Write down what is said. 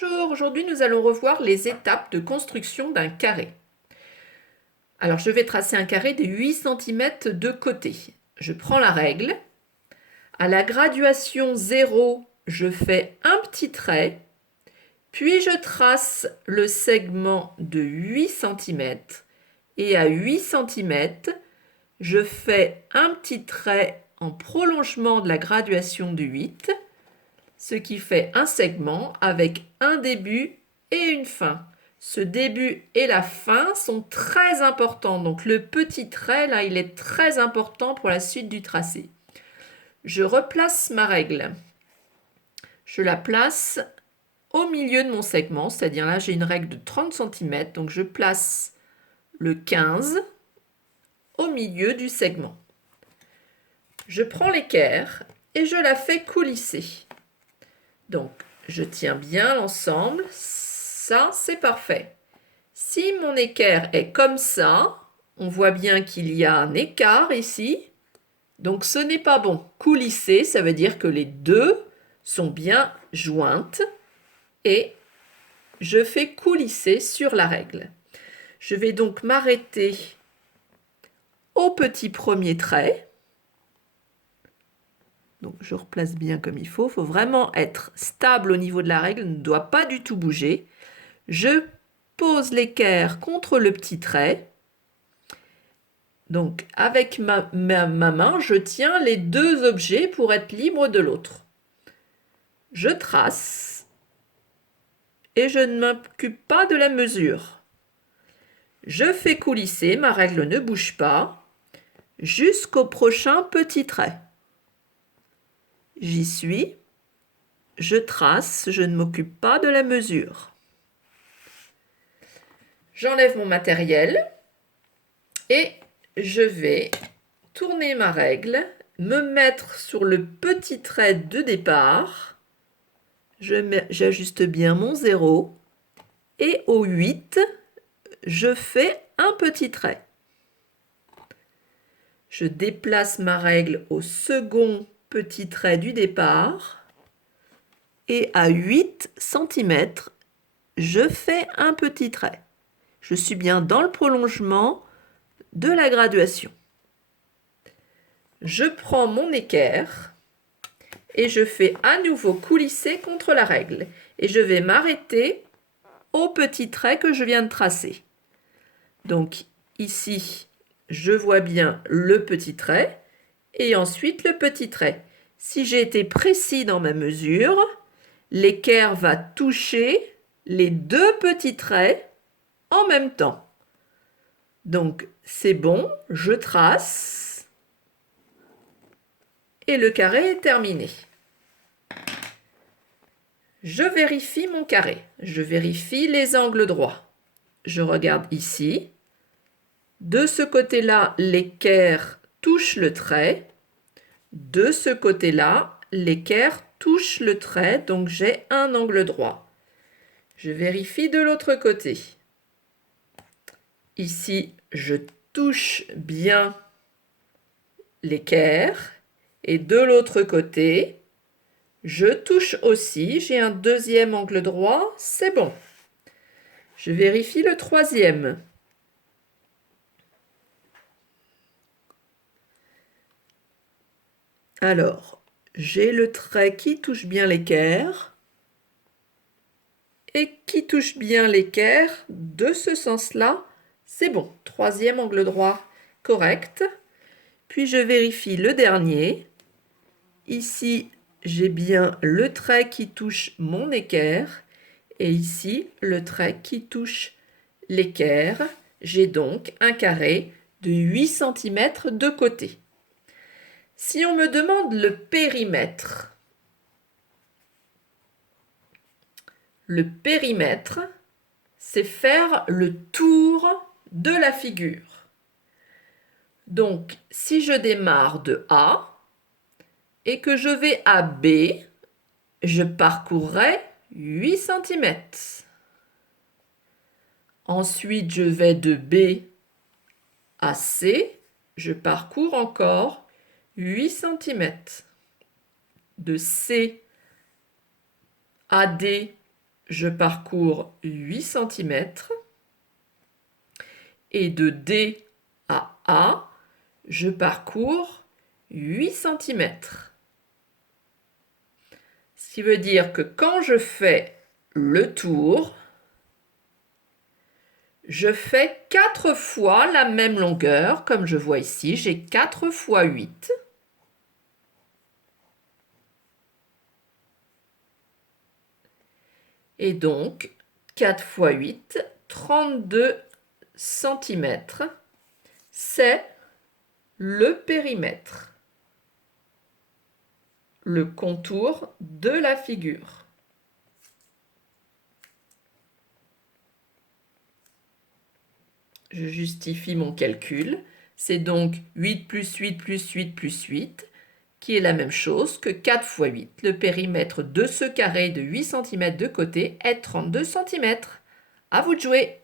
Bonjour, aujourd'hui nous allons revoir les étapes de construction d'un carré. Alors je vais tracer un carré de 8 cm de côté. Je prends la règle. À la graduation 0, je fais un petit trait, puis je trace le segment de 8 cm et à 8 cm, je fais un petit trait en prolongement de la graduation de 8, ce qui fait un segment avec un début et une fin. Ce début et la fin sont très importants. Donc le petit trait, là, il est très important pour la suite du tracé. Je replace ma règle. Je la place au milieu de mon segment, c'est-à-dire là, j'ai une règle de 30 cm, donc je place le 15 au milieu du segment. Je prends l'équerre et je la fais coulisser. Donc, je tiens bien l'ensemble. Ça, c'est parfait. Si mon équerre est comme ça, on voit bien qu'il y a un écart ici. Donc, ce n'est pas bon. Coulisser, ça veut dire que les deux sont bien jointes. Et je fais coulisser sur la règle. Je vais donc m'arrêter au petit premier trait. Donc je replace bien comme il faut. Il faut vraiment être stable au niveau de la règle, ne doit pas du tout bouger. Je pose l'équerre contre le petit trait. Donc avec ma main, je tiens les deux objets pour être libre de l'autre. Je trace et je ne m'occupe pas de la mesure. Je fais coulisser, ma règle ne bouge pas, jusqu'au prochain petit trait. J'y suis, je trace, je ne m'occupe pas de la mesure. J'enlève mon matériel et je vais tourner ma règle, me mettre sur le petit trait de départ, j'ajuste bien mon 0 et au 8, je fais un petit trait. Je déplace ma règle au second petit trait du départ et à 8 cm, je fais un petit trait. Je suis bien dans le prolongement de la graduation. Je prends mon équerre et je fais à nouveau coulisser contre la règle. Et je vais m'arrêter au petit trait que je viens de tracer. Donc ici, je vois bien le petit trait et ensuite le petit trait. Si j'ai été précis dans ma mesure, l'équerre va toucher les deux petits traits en même temps. Donc c'est bon, je trace et le carré est terminé. Je vérifie mon carré, je vérifie les angles droits. Je regarde ici. De ce côté-là, l'équerre touche le trait. De ce côté-là, l'équerre touche le trait, donc j'ai un angle droit. Je vérifie de l'autre côté. Ici, je touche bien l'équerre et de l'autre côté, je touche aussi. J'ai un deuxième angle droit, c'est bon. Je vérifie le troisième. Alors, j'ai le trait qui touche bien l'équerre et qui touche bien l'équerre de ce sens-là. C'est bon, troisième angle droit correct. Puis je vérifie le dernier. Ici, j'ai bien le trait qui touche mon équerre et ici, le trait qui touche l'équerre. J'ai donc un carré de 8 cm de côté. Si on me demande le périmètre, c'est faire le tour de la figure. Donc, si je démarre de A et que je vais à B, je parcourrai 8 cm. Ensuite, je vais de B à C, je parcours encore 8 cm. De C à D, je parcours 8 cm. Et de D à A, je parcours 8 cm. Ce qui veut dire que quand je fais le tour, je fais 4 fois la même longueur, comme je vois ici, j'ai 4 fois 8. Et donc, 4 fois 8, 32 cm, c'est le périmètre, le contour de la figure. Je justifie mon calcul. C'est donc 8 plus 8 plus 8 plus 8, qui est la même chose que 4 fois 8. Le périmètre de ce carré de 8 cm de côté est 32 cm. À vous de jouer!